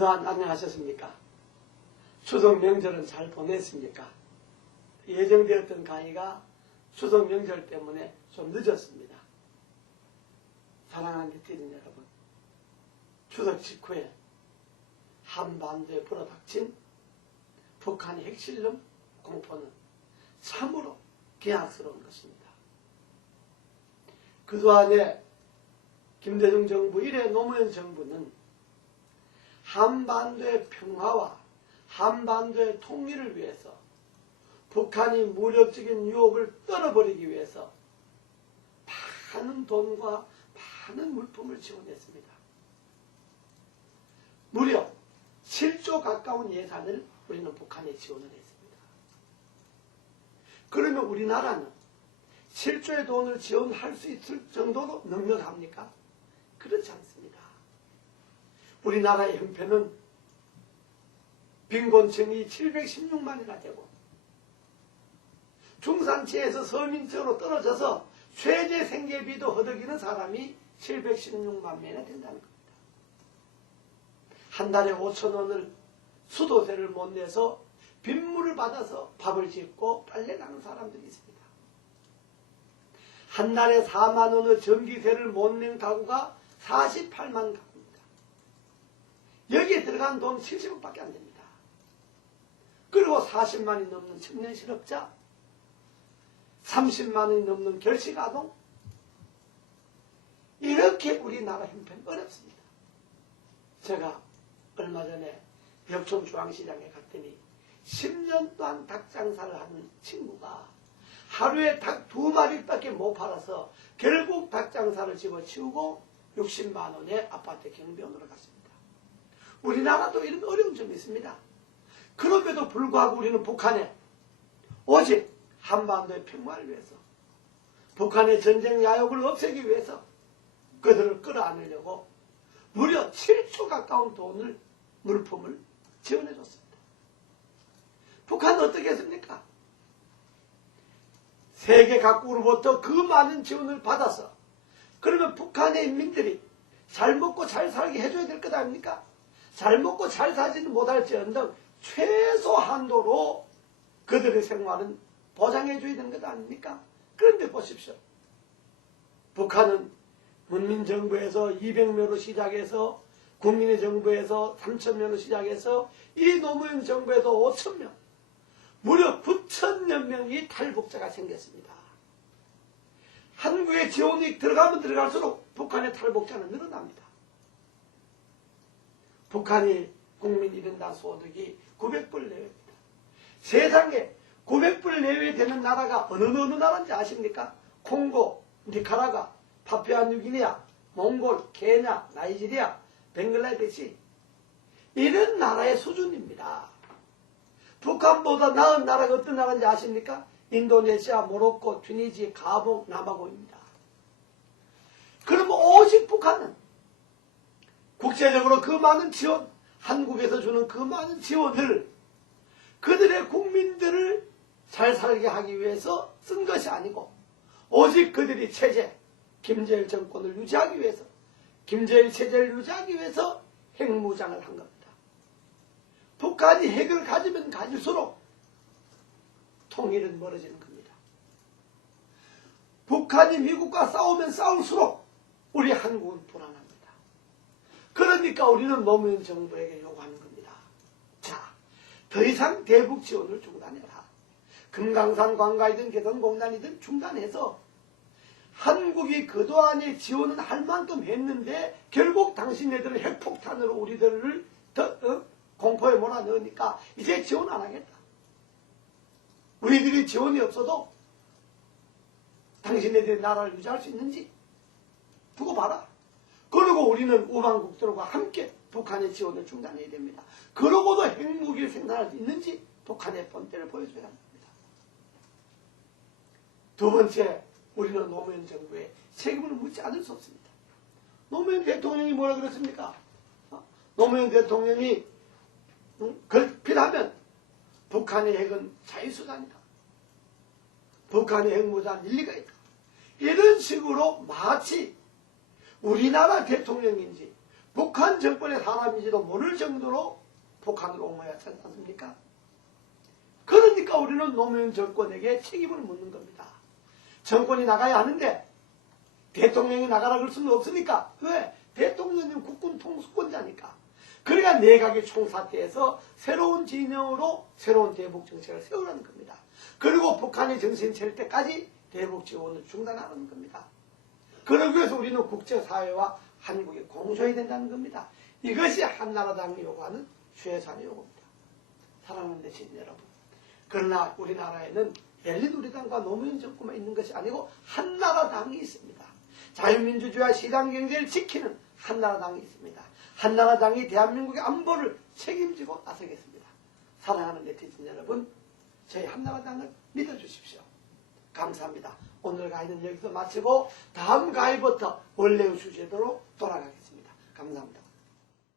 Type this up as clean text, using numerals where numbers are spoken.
그동안 안녕하셨습니까? 추석 명절은 잘 보냈습니까? 예정되었던 강의가 추석 명절 때문에 좀 늦었습니다. 사랑하는 기태인 여러분, 추석 직후에 한반도에 불어닥친 북한의 핵실험 공포는 참으로 기약스러운 것입니다. 그동안에 김대중 정부 이래 노무현 정부는 한반도의 평화와 한반도의 통일을 위해서 북한이 무력적인 유혹을 떨어버리기 위해서 많은 돈과 많은 물품을 지원했습니다. 무려 7조 가까운 예산을 우리는 북한에 지원을 했습니다. 그러면 우리나라는 7조의 돈을 지원할 수 있을 정도로 넉넉합니까? 그렇지 않습니다. 우리나라의 형편은 빈곤층이 716만이나 되고 중산층에서 서민층으로 떨어져서 최저 생계비도 허덕이는 사람이 716만 명이나 된다는 겁니다. 한 달에 5,000원을 수도세를 못 내서 빗물을 받아서 밥을 짓고 빨래를 하는 사람들이 있습니다. 한 달에 4만 원의 전기세를 못 낸 가구가 48만 가구입니다. 여기에 들어간 돈 70억밖에 안 됩니다. 그리고 40만이 넘는 청년 실업자, 30만이 넘는 결식아동, 이렇게 우리나라 형편 어렵습니다. 제가 얼마 전에 엽촌중앙시장에 갔더니 10년 동안 닭장사를 하는 친구가 하루에 닭 2마리밖에 못 팔아서 결국 닭장사를 집어치우고 60만 원의 아파트 경비원으로 갔습니다. 우리나라도 이런 어려운 점이 있습니다. 그럼에도 불구하고 우리는 북한에 오직 한반도의 평화를 위해서, 북한의 전쟁 야욕을 없애기 위해서 그들을 끌어안으려고 무려 7조 가까운 돈을, 물품을 지원해 줬습니다. 북한은 어떻게 했습니까? 세계 각국으로부터 그 많은 지원을 받아서 그러면 북한의 인민들이 잘 먹고 잘 살게 해줘야 될 것 아닙니까? 잘 먹고 잘 살지는 못할지언정 최소한도로 그들의 생활은 보장해줘야 되는 것 아닙니까? 그런데 보십시오. 북한은 문민정부에서 200명으로 시작해서 국민의 정부에서 3,000명으로 시작해서 이 노무현 정부에서 5,000명, 무려 9,000여 명이 탈북자가 생겼습니다. 한국의 지원이 들어가면 들어갈수록 북한의 탈북자는 늘어납니다. 북한이 국민 1인당 소득이 900불 내외입니다. 세상에 900불 내외 되는 나라가 어느 나라인지 아십니까? 콩고, 니카라과, 파푸아뉴기니아, 몽골, 케냐, 나이지리아, 벵글라데시, 이런 나라의 수준입니다. 북한보다 나은 나라가 어떤 나라인지 아십니까? 인도네시아, 모로코, 튀니지, 가봉, 남아공입니다. 그러면 오직 북한은 국제적으로 그 많은 지원, 한국에서 주는 그 많은 지원을 그들의 국민들을 잘 살게 하기 위해서 쓴 것이 아니고 오직 그들이 체제, 김정일 정권을 유지하기 위해서, 김정일 체제를 유지하기 위해서 핵무장을 한 겁니다. 북한이 핵을 가지면 가질수록 통일은 멀어지는 겁니다. 북한이 미국과 싸우면 싸울수록 우리 한국은 불안합니다. 그러니까 우리는 노무현 정부에게 요구하는 겁니다. 자, 더 이상 대북 지원을 중단해라. 금강산 관광이든 개성공단이든 중단해서 한국이 그동안에 지원은 할 만큼 했는데 결국 당신네들은 핵폭탄으로 우리들을 공포에 몰아넣으니까 이제 지원 안 하겠다. 우리들이 지원이 없어도 당신네들이 나라를 유지할 수 있는지 두고 봐라. 그리고 우리는 우방국들과 함께 북한의 지원을 중단해야 됩니다. 그러고도 핵무기를 생산할 수 있는지 북한의 본때를 보여줘야 합니다. 두 번째, 우리는 노무현 정부에 책임을 묻지 않을 수 없습니다. 노무현 대통령이 뭐라 그랬습니까? 노무현 대통령이 필요하면 북한의 핵은 자유수단이다. 북한의 핵무장 일리가 있다. 이런 식으로 마치 우리나라 대통령인지 북한 정권의 사람인지도 모를 정도로 북한으로 옹호하지 않습니까? 그러니까 우리는 노무현 정권에게 책임을 묻는 겁니다. 정권이 나가야 하는데 대통령이 나가라 그럴 수는 없으니까. 왜? 대통령은 국군 통수권자니까. 그러니까 내각의 총사퇴해서 새로운 진영으로 새로운 대북 정책을 세우라는 겁니다. 그리고 북한이 정신 차릴 때까지 대북 지원을 중단하는 겁니다. 그러기 위해서 우리는 국제사회와 한국이 공조해야 된다는 겁니다. 이것이 한나라당이 요구하는 최소한의 요구입니다. 사랑하는 내 시민 여러분. 그러나 우리나라에는 열린우리당과 노무현 정권만 있는 것이 아니고 한나라당이 있습니다. 자유민주주의와 시장경제를 지키는 한나라당이 있습니다. 한나라당이 대한민국의 안보를 책임지고 나서겠습니다. 사랑하는 네티즌 여러분, 저희 한나라당을 믿어주십시오. 감사합니다. 오늘 강의는 여기서 마치고 다음 강의부터 원래의 주제로 돌아오겠습니다.